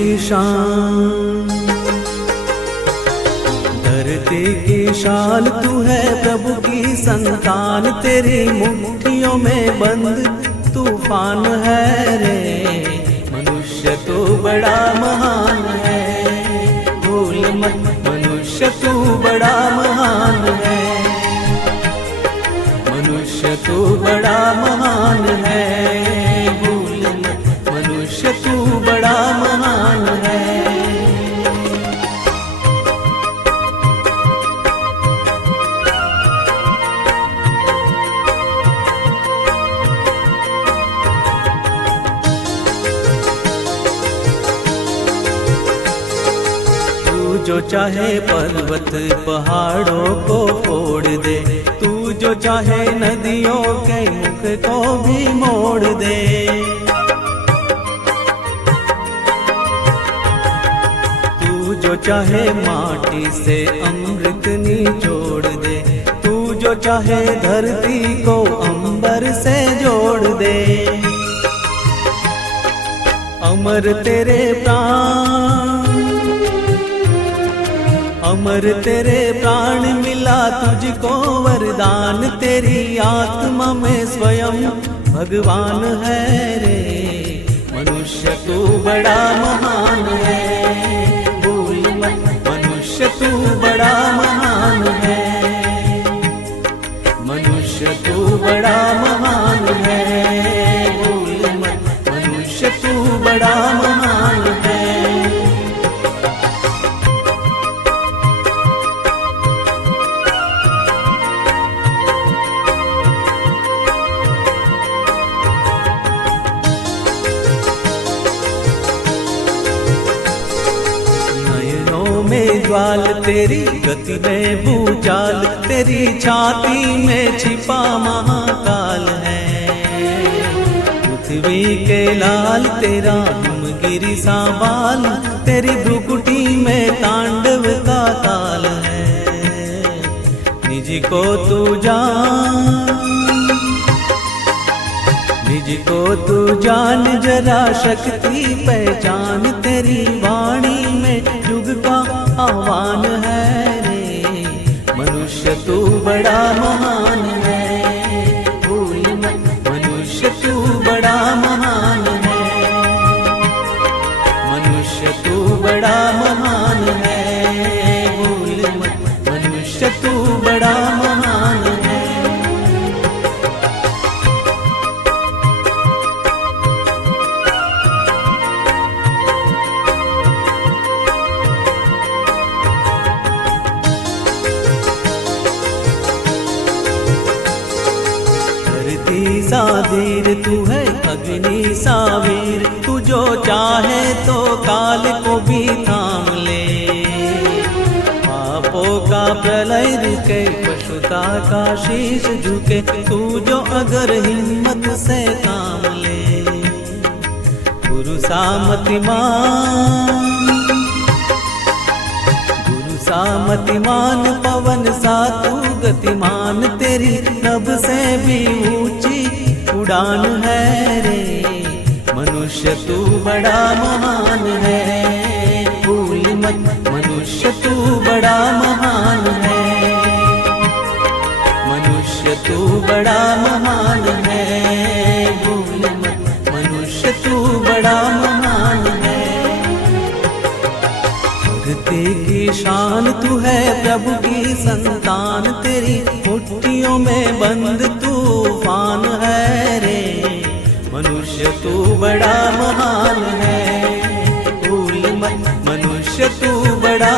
की शान, धरती की शान तू है प्रभु की संतान, तेरी मुट्ठियों में बंद तूफान है रे। मनुष्य तू बड़ा महान है, भूल मत मनुष्य तू बड़ा महान है, मनुष्य तू बड़ा महान है, भूल मत मनुष्य तू बड़ा महान है। जो चाहे पर्वत पहाड़ों को फोड़ दे, तू जो चाहे नदियों के मुख को भी मोड़ दे, तू जो चाहे माटी से अमृत निचोड़ दे, तू जो चाहे धरती को अंबर से जोड़ दे। अमर तेरे प्राण, अमर तेरे प्राण मिला तुझको वरदान, तेरी आत्मा में स्वयं भगवान है रे। मनुष्य तू बड़ा महान है, भूल मत मनुष्य तू बड़ा महान है, मनुष्य तू बड़ा महान है, भूल मत मनुष्य तू बड़ा महान है। में ज्वाल तेरी गति में भूचाल, तेरी छाती में छिपा महाकाल है। पृथ्वी के लाल तेरा हिमगिरी सा बाल, तेरी भ्रुकुटी में तांडव का ताल है। निज को तू जान, निज को तू जान जरा शक्ति पहचान, तेरी वाणी में युग का आह्वान है रे। मनुष्य तू बड़ा महान है, भूल मत मनुष्य तू बड़ा महान है, मनुष्य तू बड़ा महान है, भूल मत मनुष्य तू बड़ा महान है। सा धीर तू है अग्नि सा वीर, तू जो चाहे तो काल को भी थाम ले। पापों का प्रलय रुके, पशुता का शीश झुके, तू जो अगर हिम्मत से काम ले। गुरु सामतिमान, गुरु सामतिमान, पवन सा तू गतिमान, तेरी नभ से भी ऊंची उड़ान है रे। मनुष्य तू बड़ा महान है, भूल मत मनुष्य तू बड़ा महान है, मनुष्य तू बड़ा महान है, भूल मत मनुष्य तू बड़ा महान है। धरती की शान तू है प्रभु की संतान, तेरी मुट्ठियों में बंद तूफान है रे। मनुष्य तू बड़ा महान है, भूल मत मनुष्य तू बड़ा